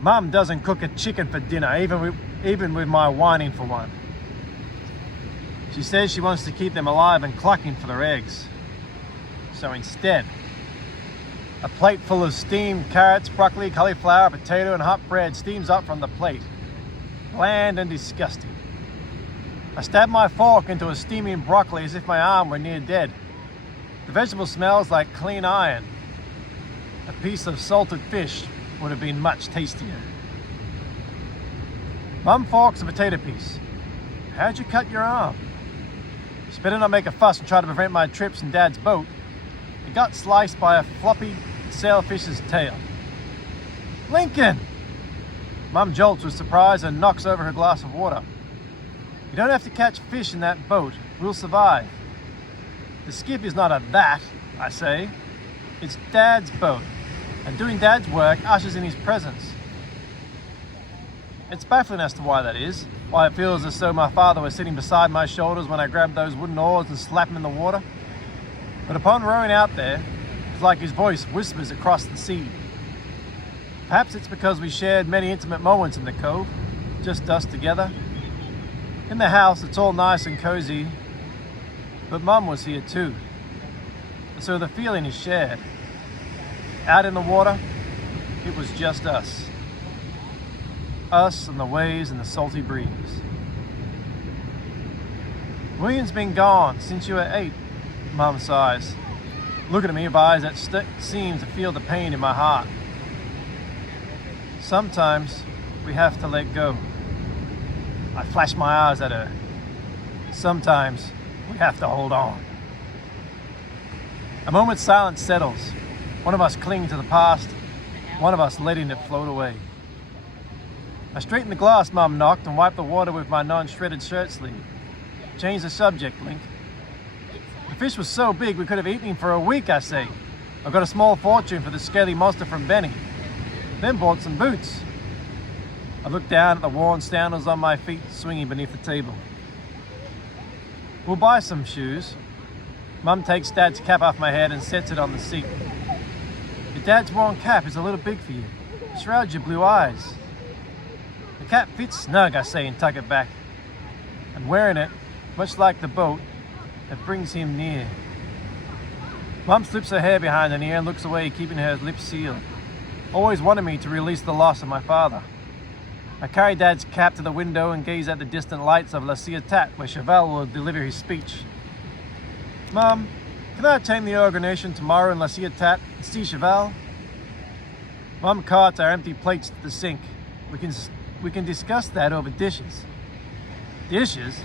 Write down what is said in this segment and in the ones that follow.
Mum doesn't cook a chicken for dinner, even with my whining for one. She says she wants to keep them alive and clucking for their eggs. So instead, a plate full of steamed carrots, broccoli, cauliflower, potato, and hot bread steams up from the plate. Bland and disgusting. I stab my fork into a steaming broccoli as if my arm were near dead. The vegetable smells like clean iron. A piece of salted fish would have been much tastier. Mum forks a potato piece. How'd you cut your arm? She better not make a fuss and try to prevent my trips in Dad's boat. It got sliced by a floppy sailfish's tail. Lincoln! Mum jolts with surprise and knocks over her glass of water. You don't have to catch fish in that boat. We'll survive. The skiff is not a that, I say. It's Dad's boat, and doing Dad's work ushers in his presence. It's baffling as to why that is, why it feels as though my father was sitting beside my shoulders when I grabbed those wooden oars and slapped him in the water. But upon rowing out there, it's like his voice whispers across the sea. Perhaps it's because we shared many intimate moments in the cove, just us together. In the house, it's all nice and cozy, but Mum was here too. And so the feeling is shared. Out in the water, it was just us. Us and the waves and the salty breeze. William's been gone since you were 8, Mum sighs, looking at me with eyes that seem to feel the pain in my heart. Sometimes we have to let go. I flash my eyes at her. Sometimes we have to hold on. A moment's silence settles. One of us clinging to the past, one of us letting it float away. I straightened the glass Mum knocked and wiped the water with my non-shredded shirt sleeve. Change the subject, Link. The fish was so big we could have eaten him for a week, I say. I got a small fortune for the scaly monster from Benny. Then bought some boots. I looked down at the worn sandals on my feet swinging beneath the table. We'll buy some shoes. Mum takes Dad's cap off my head and sets it on the seat. Your Dad's worn cap is a little big for you. It shrouds your blue eyes. The cap fits snug, I say, and tuck it back. And wearing it, much like the boat, it brings him near. Mum slips her hair behind her ear and looks away, keeping her lips sealed. Always wanted me to release the loss of my father. I carry Dad's cap to the window and gaze at the distant lights of La Ciotat, where Cheval will deliver his speech. Mum, can I attend the ordination tomorrow in La Ciotat and see Cheval? Mum carts our empty plates to the sink. We can discuss that over dishes. Dishes?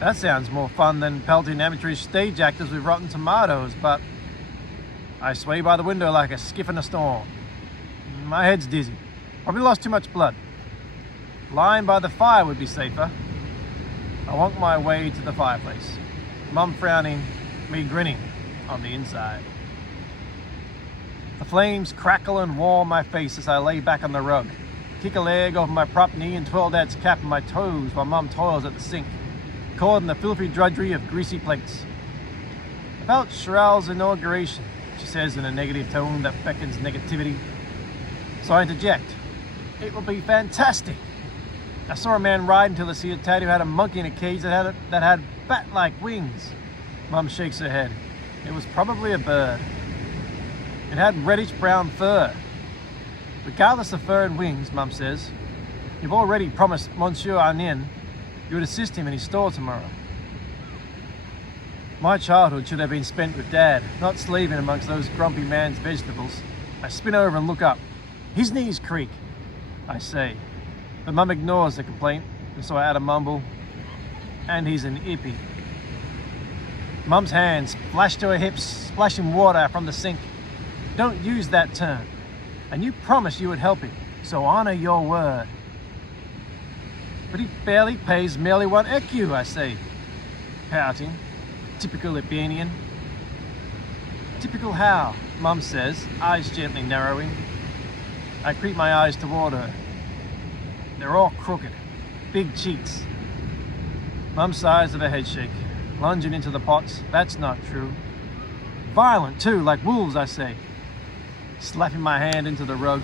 That sounds more fun than pelting amateurish stage actors with rotten tomatoes, but I sway by the window like a skiff in a storm. My head's dizzy. Probably lost too much blood. Lying by the fire would be safer. I wonk my way to the fireplace. Mum frowning, me grinning on the inside. The flames crackle and warm my face as I lay back on the rug, kick a leg over my prop knee and twirl Dad's cap in my toes while Mum toils at the sink, caught in the filthy drudgery of greasy plates. About Cheryl's inauguration, she says in a negative tone that beckons negativity. So I interject. It will be fantastic. I saw a man ride into La Ciotat who had a monkey in a cage that had bat-like wings. Mum shakes her head. It was probably a bird. It had reddish-brown fur. Regardless of fur and wings, Mum says, you've already promised Monsieur Arnin you would assist him in his store tomorrow. My childhood should have been spent with Dad, not slaving amongst those grumpy man's vegetables. I spin over and look up. His knees creak, I say. But Mum ignores the complaint, and so I add a mumble, and he's an ippy. Mum's hands flash to her hips, splashing water from the sink. Don't use that term. And you promised you would help him, so honor your word. But he barely pays merely 1 écu, I say, pouting. Typical Libanian. Typical how, Mum says, eyes gently narrowing. I creep my eyes toward her. They're all crooked, big cheeks. Mum sighs of a head shake, lunging into the pots. That's not true. Violent too, like wolves, I say, slapping my hand into the rug.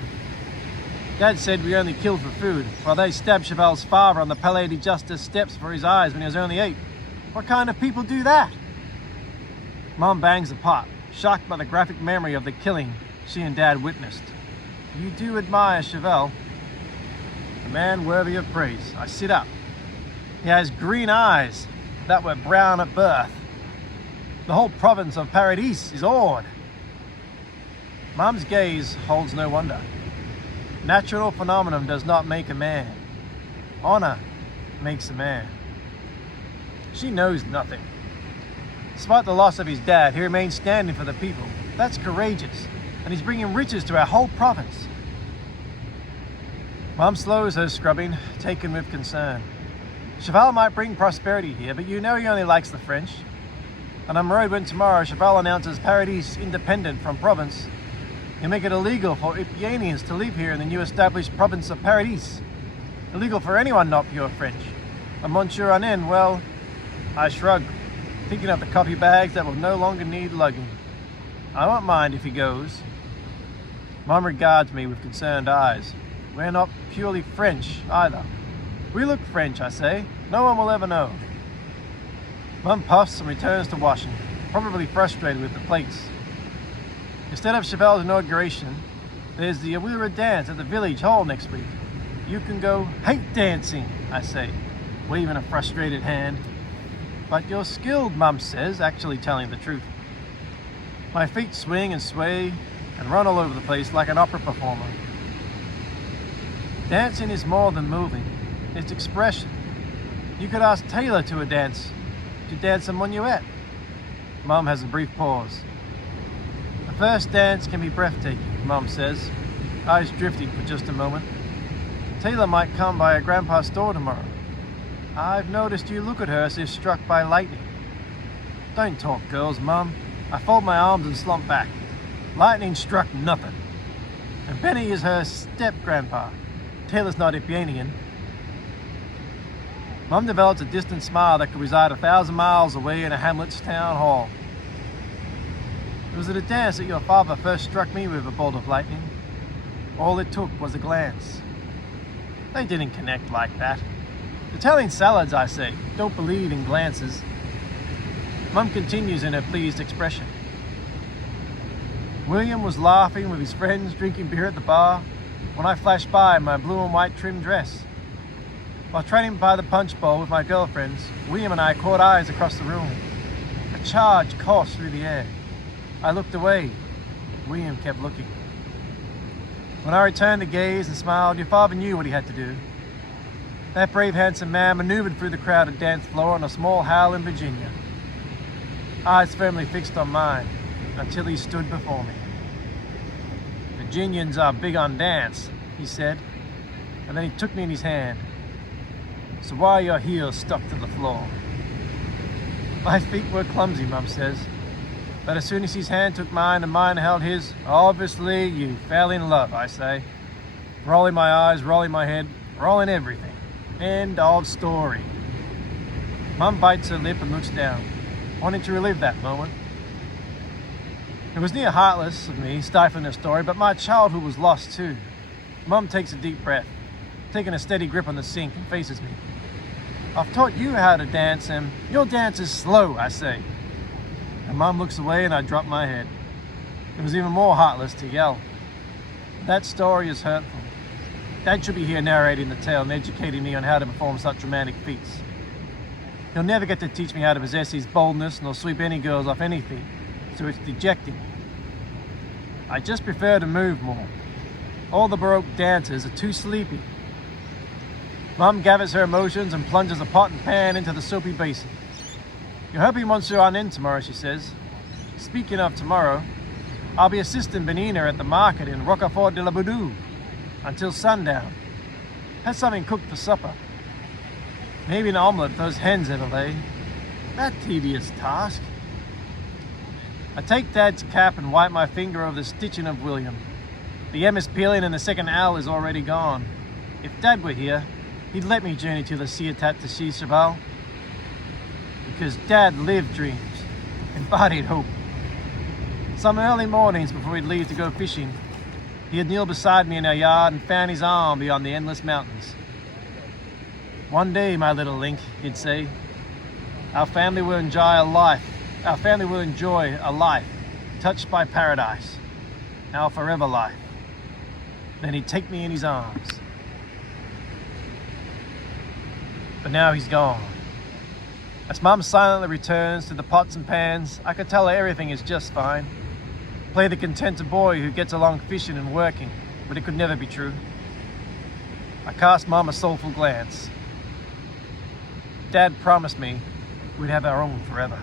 Dad said we only killed for food, while they stabbed Cheval's father on the Palais de Justice steps for his eyes when he was only 8. What kind of people do that? Mom bangs the pot, shocked by the graphic memory of the killing she and Dad witnessed. You do admire Cheval. A man worthy of praise. I sit up. He has green eyes that were brown at birth. The whole province of Paradis is awed. Mom's gaze holds no wonder. Natural phenomenon does not make a man. Honor makes a man. She knows nothing. Despite the loss of his dad, he remains standing for the people. That's courageous, and he's bringing riches to our whole province. Mom slows her scrubbing, taken with concern. Cheval might bring prosperity here, but you know he only likes the French. And I'm worried when tomorrow Cheval announces Paradis independent from province, he'll make it illegal for Ypianians to live here in the new established province of Paradis. Illegal for anyone not pure French. And Monsieur Annen, well, I shrug, thinking of the coffee bags that will no longer need lugging. I won't mind if he goes. Mom regards me with concerned eyes. We're not purely French either. We look French, I say. No one will ever know. Mum puffs and returns to washing, probably frustrated with the plates. Instead of Cheval's inauguration, there's the Awira dance at the village hall next week. You can go, hate dancing, I say, waving a frustrated hand. But you're skilled, Mum says, actually telling the truth. My feet swing and sway and run all over the place like an opera performer. Dancing is more than moving. It's expression. You could ask Taylor to dance a minuet. Mum has a brief pause. The first dance can be breathtaking, Mum says, eyes drifting for just a moment. Taylor might come by her grandpa's store tomorrow. I've noticed you look at her as if struck by lightning. Don't talk, girls, Mum. I fold my arms and slump back. Lightning struck nothing. And Benny is her step-grandpa. Taylor's not Ypianian. Mum develops a distant smile that could reside 1,000 miles away in a hamlet's town hall. It was at a dance that your father first struck me with a bolt of lightning. All it took was a glance. They didn't connect like that. Italian salads, I say, don't believe in glances. Mum continues in her pleased expression. William was laughing with his friends, drinking beer at the bar, when I flashed by in my blue and white trimmed dress. While trading by the punch bowl with my girlfriends, William and I caught eyes across the room. A charge coursed through the air. I looked away. William kept looking. When I returned the gaze and smiled, your father knew what he had to do. That brave, handsome man maneuvered through the crowded dance floor on a small howl in Virginia. Eyes firmly fixed on mine until he stood before me. Virginians are big on dance, he said, and then he took me in his hand. So why are your heels stuck to the floor? My feet were clumsy, Mum says, but as soon as his hand took mine and mine held his, obviously you fell in love, I say. Rolling my eyes, rolling my head, rolling everything. End of story. Mum bites her lip and looks down, wanting to relive that moment. It was near heartless of me, stifling the story, but my childhood was lost too. Mum takes a deep breath, taking a steady grip on the sink, and faces me. I've taught you how to dance, and your dance is slow, I say. And Mum looks away and I drop my head. It was even more heartless to yell. That story is hurtful. Dad should be here narrating the tale and educating me on how to perform such dramatic feats. He'll never get to teach me how to possess his boldness nor sweep any girls off any feet, so it's dejecting. I just prefer to move more. All the Baroque dancers are too sleepy. Mum gathers her emotions and plunges a pot and pan into the soapy basin. You're helping Monsieur Annen tomorrow, she says. Speaking of tomorrow, I'll be assisting Benina at the market in Roquefort de la Boudou until sundown. Have something cooked for supper. Maybe an omelette if those hens ever lay. That tedious task. I take Dad's cap and wipe my finger over the stitching of William. The M is peeling and the second L is already gone. If Dad were here, he'd let me journey to the Cietat de Cheval. Because Dad lived dreams, embodied hope. Some early mornings before we'd leave to go fishing, He had kneeled beside me in our yard and found his arm beyond the endless mountains. One day, my little Link, he'd say, our family will enjoy a life touched by paradise, our forever life. Then he'd take me in his arms. But now he's gone. As Mum silently returns to the pots and pans, I could tell her everything is just fine. Play the contented boy who gets along fishing and working, but it could never be true. I cast Mum a soulful glance. Dad promised me we'd have our own forever.